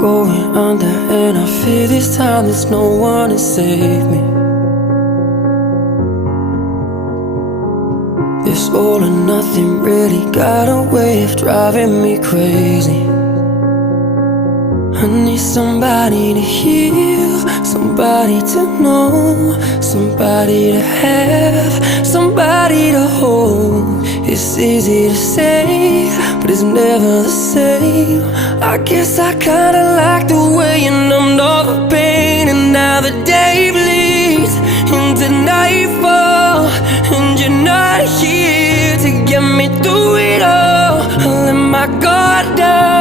going under, and I fear this time there's no one to save me. This all or nothing really got a way of driving me crazy. I need somebody to heal, somebody to know, somebody to have, somebody to hold. It's easy to say, but it's never the same. I guess I kinda like the way you numbed all the pain, and now the day bleeds into nightfall, and you're not here to get me through it all. I let my guard down,